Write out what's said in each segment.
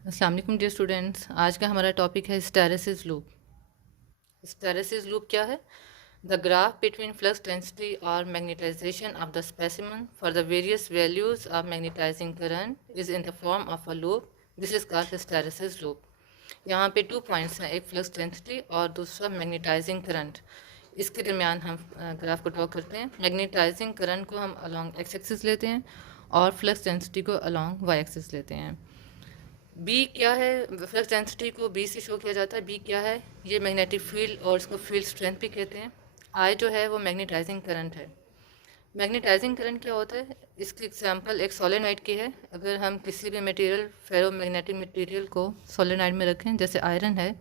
अस्सलाम वालेकुम dear students. आज का हमारा टॉपिक है हिस्टैरिसीस लूप। हिस्टैरिसीस लूप क्या है? The graph between flux density और magnetisation of the specimen for the various values of magnetising current is in the form of a loop. This is called hysteresis loop. यहाँ पे 2 points हैं, एक flux density और दूसरा magnetising current. इसके दरमियान हम ग्राफ को ड्रॉ करते हैं। मैग्नेटाइजिंग करंट को हम अलॉन्ग एक्स एक्सिस लेते हैं और फ्लक्स डेंसिटी को अलॉन्ग वाई एक्सिस लेते हैं। बी क्या है? फ्लक्स डेंसिटी को बी से शो किया जाता है। बी क्या है? ये मैग्नेटिक फील्ड और इसको फील्ड स्ट्रेंथ भी कहते हैं। आई जो है वो मैग्नेटाइजिंग करंट है। मैग्नेटाइजिंग करंट क्या होता है? इसकी एग्जांपल एक सोलेनोइड की है। अगर हम किसी भी मटेरियल, फेरो मैग्नेटिक मटेरियल को सोलेनोइड में रखें, जैसे आयरन है,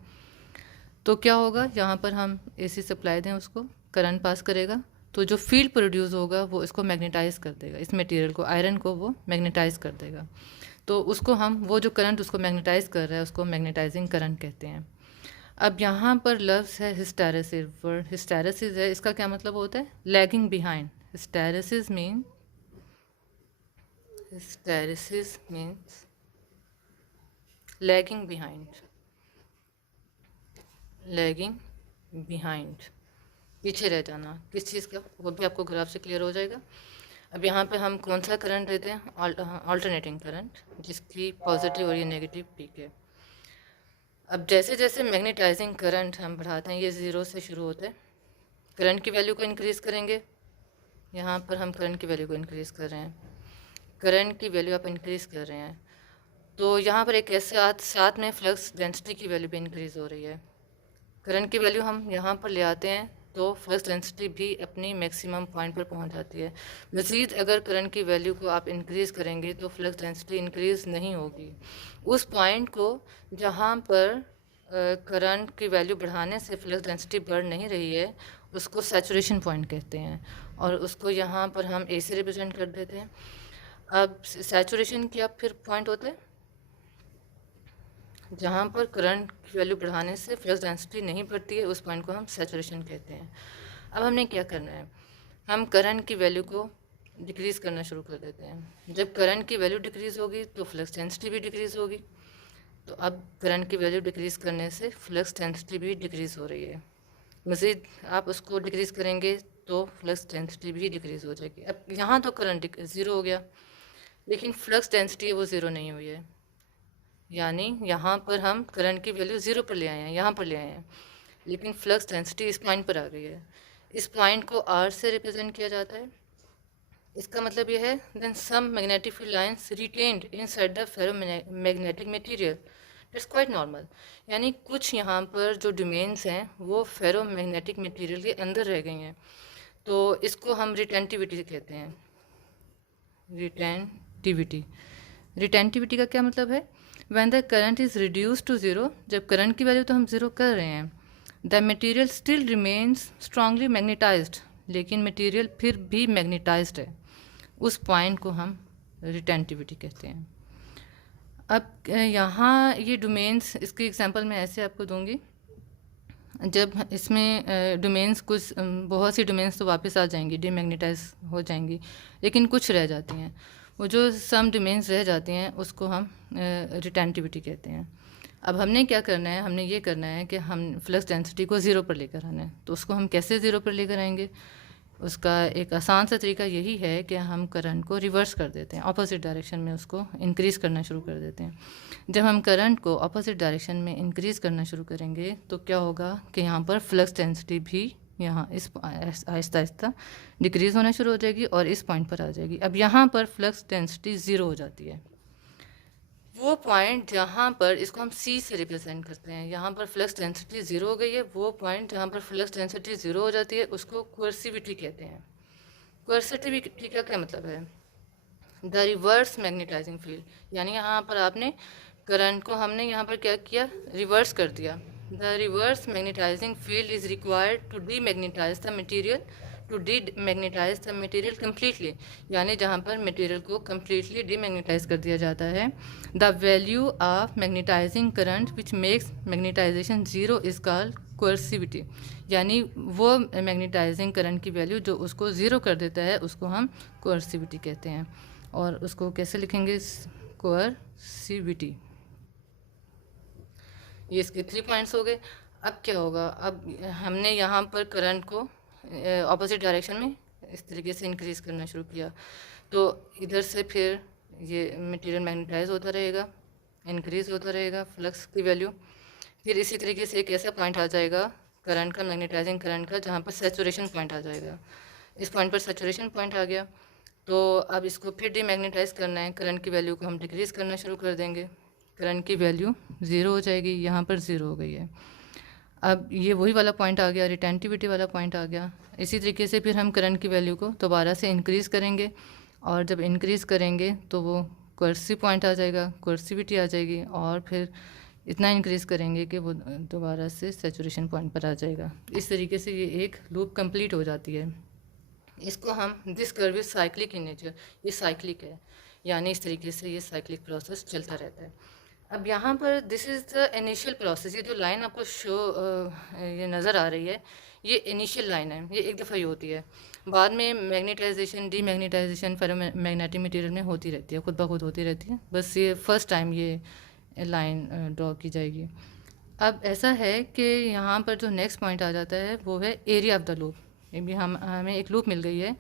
तो क्या होगा? यहाँ पर हम एसी सप्लाई दें, उसको करंट पास करेगा, तो जो फील्ड प्रोड्यूस होगा वो इसको मैग्नेटाइज कर देगा। इस मटेरियल को, आयरन को, वो मैग्नेटाइज कर देगा। तो उसको हम, वो जो करंट उसको मैग्नेटाइज कर रहा है, उसको मैग्नेटाइजिंग करंट कहते हैं। अब यहाँ पर लफ्ज़ है हिस्टैरिसीस। वर्ड हिस्टैरिसीस है, इसका क्या मतलब होता है? Lagging behind. Hysteresis means lagging behind. Lagging behind, पीछे रह जाना किस चीज़ का, वो भी आपको ग्राफ से क्लियर हो जाएगा। अब यहाँ पे हम कौन सा करंट देते हैं? ऑल्टरनेटिंग करंट, जिसकी पॉजिटिव और ये नेगेटिव पीक है। अब जैसे जैसे मैग्नेटाइजिंग करंट हम बढ़ाते हैं, ये ज़ीरो से शुरू होता है, करंट की वैल्यू को इंक्रीज़ करेंगे। यहाँ पर हम करंट की वैल्यू को इंक्रीज़ कर रहे हैं, करंट की वैल्यू आप इंक्रीज़ कर रहे हैं, तो यहाँ पर एक ऐसे साथ में फ्लक्स डेंसिटी की वैल्यू भी इंक्रीज़ हो रही है। करंट की वैल्यू हम यहाँ पर ले आते हैं तो फ्लक्स डेंसिटी भी अपनी मैक्सिमम पॉइंट पर पहुँच जाती है। मज़ीद अगर करंट की वैल्यू को आप इंक्रीज़ करेंगे तो फ्लक्स डेंसिटी इंक्रीज़ नहीं होगी। उस पॉइंट को जहाँ पर करंट की वैल्यू बढ़ाने से फ्लक्स डेंसिटी बढ़ नहीं रही है, उसको सैचुरेशन पॉइंट कहते हैं, और उसको यहाँ पर हम ए से रिप्रेजेंट कर देते हैं। अब सैचुरेशन क्या फिर पॉइंट होता है? जहाँ पर करंट की वैल्यू बढ़ाने से फ्लक्स डेंसिटी नहीं बढ़ती है, उस पॉइंट को हम सैचुरेशन कहते हैं। अब हमने क्या करना है? हम करंट की वैल्यू को डिक्रीज़ करना शुरू कर देते हैं। जब करंट की वैल्यू डिक्रीज़ होगी तो फ्लक्स डेंसिटी भी डिक्रीज़ होगी। तो अब करंट की वैल्यू डिक्रीज़ करने से फ्लक्स डेंसिटी भी डिक्रीज़ हो रही है। मज़ीद आप उसको डिक्रीज़ करेंगे तो फ्लक्स डेंसिटी भी डिक्रीज़ हो जाएगी। अब यहाँ तो करंट ज़ीरो हो गया, लेकिन फ्लक्स डेंसिटी वो ज़ीरो नहीं हुई है। यानी यहाँ पर हम करंट की वैल्यू ज़ीरो पर ले आए हैं, यहाँ पर ले आए हैं, लेकिन फ्लक्स डेंसिटी इस पॉइंट पर आ गई है। इस पॉइंट को आर से रिप्रेजेंट किया जाता है। इसका मतलब यह है, then some magnetic field lines retained inside the ferro magnetic material, it's quite normal. यानी कुछ यहाँ पर जो डोमेन्स हैं वो फेरो मैग्नेटिक मटेरियल के अंदर रह गई हैं, तो इसको हम रिटेंटिविटी कहते हैं। रिटेंटिविटी, रिटेंटिविटी का क्या मतलब है? When the current is reduce to zero, जब करंट की वैल्यू तो हम ज़ीरो कर रहे हैं, the material still remains strongly magnetised, लेकिन मटेरियल फिर भी मैग्नेटाइज्ड है, उस पॉइंट को हम रिटेंटिविटी कहते हैं। अब यहाँ ये डोमेन्स, इसकी एग्जांपल मैं ऐसे आपको दूंगी। जब इसमें डोमेन्स कुछ, बहुत सी डोमेन्स तो वापस आ जाएंगी, डीमैग्नेटाइज हो जाएंगी, लेकिन कुछ रह जाती हैं। वो जो सम डोमेन्स रह जाती हैं उसको हम रिटेंटिविटी कहते हैं। अब हमने क्या करना है? हमने ये करना है कि हम फ्लक्स डेंसिटी को ज़ीरो पर लेकर आना है। तो उसको हम कैसे ज़ीरो पर लेकर आएंगे? उसका एक आसान सा तरीका यही है कि हम करंट को रिवर्स कर देते हैं, ऑपोजिट डायरेक्शन में उसको इंक्रीज़ करना शुरू कर देते हैं। जब हम करंट को ऑपोजिट डायरेक्शन में इंक्रीज़ करना शुरू करेंगे तो क्या होगा कि यहाँ पर फ्लक्स डेंसिटी भी यहाँ इस आहिस्ता आहिस्ता डिक्रीज़ होना शुरू हो जाएगी और इस पॉइंट पर आ जाएगी। अब यहाँ पर फ्लक्स डेंसिटी ज़ीरो हो जाती है। वो पॉइंट जहाँ पर, इसको हम सी से रिप्रेजेंट करते हैं, यहाँ पर फ्लक्स डेंसिटी ज़ीरो हो गई है, वो पॉइंट जहाँ पर फ्लक्स डेंसिटी ज़ीरो हो जाती है उसको कोर्सिविटी कहते हैं। कोर्सिविटी का क्या मतलब है? The reverse magnetising field. यानी यहाँ पर आपने करंट को, हमने यहाँ पर क्या किया? रिवर्स कर दिया। The reverse magnetising field is required to demagnetise the material, to demagnetise the material completely. यानी जहाँ पर मटीरियल को कम्प्लीटली डीमैग्नेटाइज कर दिया जाता है। The value of magnetising current which makes magnetisation zero is called coercivity. यानी वो मैग्नेटाइजिंग करंट की वैल्यू जो उसको ज़ीरो कर देता है उसको हम कोर्सिविटी कहते हैं। और उसको कैसे लिखेंगे? कोर्सिविटी। ये इसके 3 पॉइंट्स हो गए। अब क्या होगा, अब हमने यहाँ पर करंट को ऑपोजिट डायरेक्शन में इस तरीके से इंक्रीज़ करना शुरू किया, तो इधर से फिर ये मटेरियल मैग्नेटाइज होता रहेगा, इंक्रीज़ होता रहेगा फ्लक्स की वैल्यू। फिर इसी तरीके से एक ऐसा पॉइंट आ जाएगा करंट का, मैग्नेटाइजिंग करंट का, जहाँ पर सैचुरेशन पॉइंट आ जाएगा। इस पॉइंट पर सैचुरेशन पॉइंट आ गया, तो अब इसको फिर डीमैग्नेटाइज करना है, करंट की वैल्यू को हम डिक्रीज़ करना शुरू कर देंगे। करंट की वैल्यू 0 हो जाएगी, यहाँ पर 0 हो गई है। अब ये वही वाला पॉइंट आ गया, रिटेंटिविटी वाला पॉइंट आ गया। इसी तरीके से फिर हम करंट की वैल्यू को दोबारा से इंक्रीज़ करेंगे, और जब इंक्रीज़ करेंगे तो वो कोर्सिव पॉइंट आ जाएगा, कोर्सिविटी आ जाएगी, और फिर इतना इंक्रीज़ करेंगे कि वो दोबारा से सैचुरेशन पॉइंट पर आ जाएगा। इस तरीके से ये एक लूप कंप्लीट हो जाती है। इसको हम this curve is cyclic in nature, ये साइक्लिक है, यानी इस तरीके से ये साइक्लिक प्रोसेस चलता रहता है। अब यहाँ पर this is the initial process, ये जो लाइन आपको ये नज़र आ रही है, ये इनिशियल लाइन है, ये एक दफ़ा ही होती है। बाद में मैग्नेटाइजेशन, डीमैग्नेटाइजेशन फेरोमैग्नेटिक मटेरियल में होती रहती है, खुद ब खुद होती रहती है, बस ये फर्स्ट टाइम ये लाइन ड्रॉ की जाएगी। अब ऐसा है कि यहाँ पर जो नेक्स्ट पॉइंट आ जाता है वो है एरिया ऑफ द लूप। ये भी हमें एक लूप मिल गई है,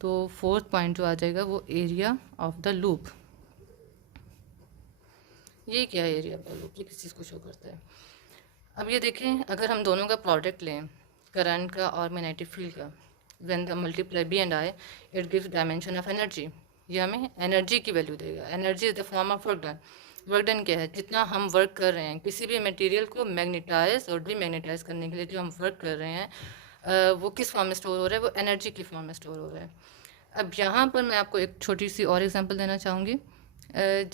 तो फोर्थ पॉइंट जो आ जाएगा वो एरिया ऑफ द लूप। ये क्या है एरिया ऑफ द लूप, ये किस चीज़ को शो करता है। अब ये देखें, अगर हम दोनों का प्रोडक्ट लें, करंट का और मैग्नेटिक फील्ड का, when the multiply B and I it gives dimension of energy. ये हमें एनर्जी की वैल्यू देगा। Energy is the form of work done. Work done क्या है, जितना हम वर्क कर रहे हैं किसी भी मटेरियल को मैग्नेटाइज और डीमैग्नेटाइज करने के लिए जो हम वर्क कर रहे हैं, वो किस फॉर्म में स्टोर हो रहा है, वो एनर्जी की फॉर्म में स्टोर हो रहा है। अब यहाँ पर मैं आपको एक छोटी सी और एग्जांपल देना चाहूँगी।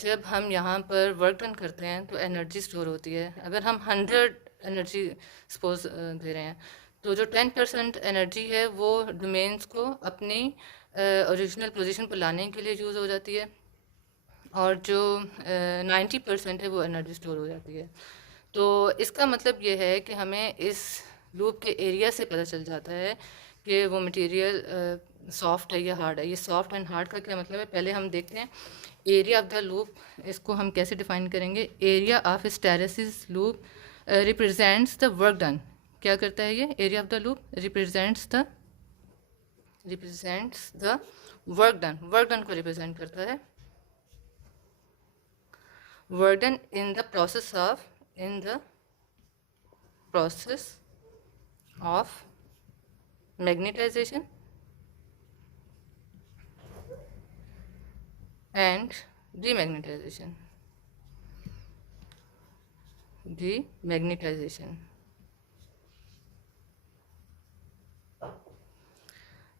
जब हम यहाँ पर वर्क डन करते हैं तो एनर्जी स्टोर होती है। अगर हम 100 एनर्जी सपोज दे रहे हैं, तो जो 10% एनर्जी है वो डोमेन्स को अपनी ओरिजिनल पोजीशन पर लाने के लिए यूज़ हो जाती है, और जो 90% है वो एनर्जी स्टोर हो जाती है। तो इसका मतलब ये है कि हमें इस लूप के एरिया से पता चल जाता है कि वो मटेरियल सॉफ्ट है या हार्ड है। ये सॉफ्ट एंड हार्ड का क्या मतलब है, पहले हम देखते हैं एरिया ऑफ द लूप। इसको हम कैसे डिफाइन करेंगे, area of hysteresis loop represents the work done. क्या करता है ये area of the loop, represents the work done, work done को रिप्रेजेंट करता है। Work done in the process of magnetization and demagnetization.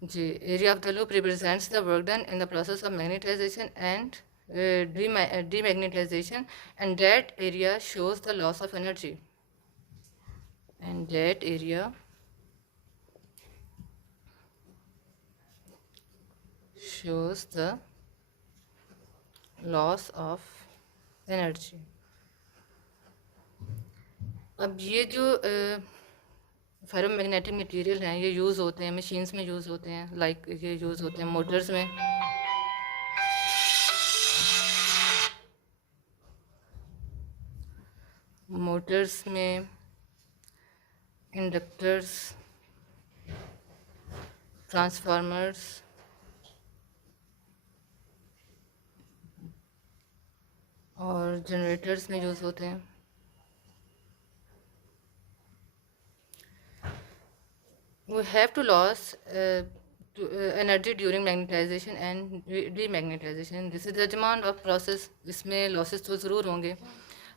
जी, area of the loop represents the work done in the process of magnetization and demagnetization, and that area shows the loss of energy, and that area shows the loss of energy. अब ये जो ferromagnetic material हैं, ये use होते हैं machines में, use होते हैं, लाइक ये यूज़ होते हैं मोटर्स में, इंडक्टर्स, ट्रांसफार्मर्स, और जनरेटर्स में यूज़ होते हैं। We have to lose energy during magnetization and demagnetization. This is the demand of process. इसमें लॉसेस तो ज़रूर होंगे।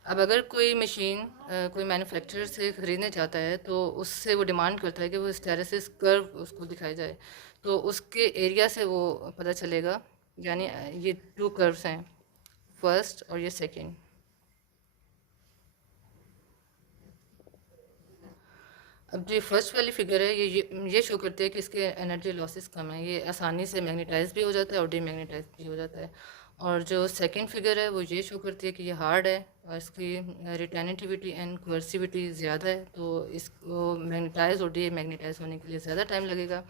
अब अगर कोई मशीन कोई मैन्युफैक्चरर से ख़रीदने चाहता है, तो उससे वो डिमांड करता है कि वो हिस्टैरिसीस कर्व उसको दिखाया जाए, तो उसके एरिया से वो पता चलेगा। यानी ये 2 कर्व्स हैं, फर्स्ट और ये सेकेंड। अब जो फर्स्ट वाली फिगर है, ये शो करती है कि इसके एनर्जी लॉसेस कम है, ये आसानी से मैग्नेटाइज भी हो जाता है और डीमैग्नेटाइज भी हो जाता है। और जो सेकंड फिगर है वो ये शो करती है कि ये हार्ड है और इसकी रिटेनिटिविटी एंड कोर्सिविटी ज़्यादा है, तो इसको मैग्नेटाइज और डीमैग्नेटाइज होने के लिए ज़्यादा टाइम लगेगा।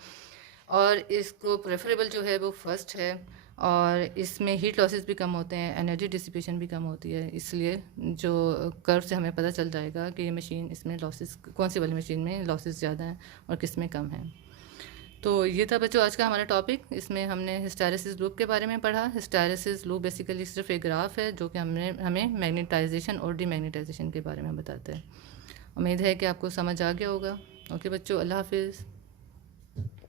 और इसको प्रेफरेबल जो है वो फर्स्ट है, और इसमें हीट लॉसेस भी कम होते हैं, एनर्जी डिसिपेशन भी कम होती है। इसलिए जो कर्व से हमें पता चल जाएगा कि ये मशीन, इसमें लॉसेस कौन सी वाली मशीन में लॉसेस ज़्यादा हैं और किस में कम हैं। तो ये था बच्चों आज का हमारा टॉपिक। इसमें हमने हिस्टैरिसीस लूप के बारे में पढ़ा। हिस्टैरिसीस लूप बेसिकली सिर्फ एक ग्राफ है जो कि हमें मैग्नेटाइजेशन और डीमैग्नेटाइजेशन के बारे में बताता है। उम्मीद है कि आपको समझ आ गया होगा। ओके बच्चों, अल्लाह हाफिज़।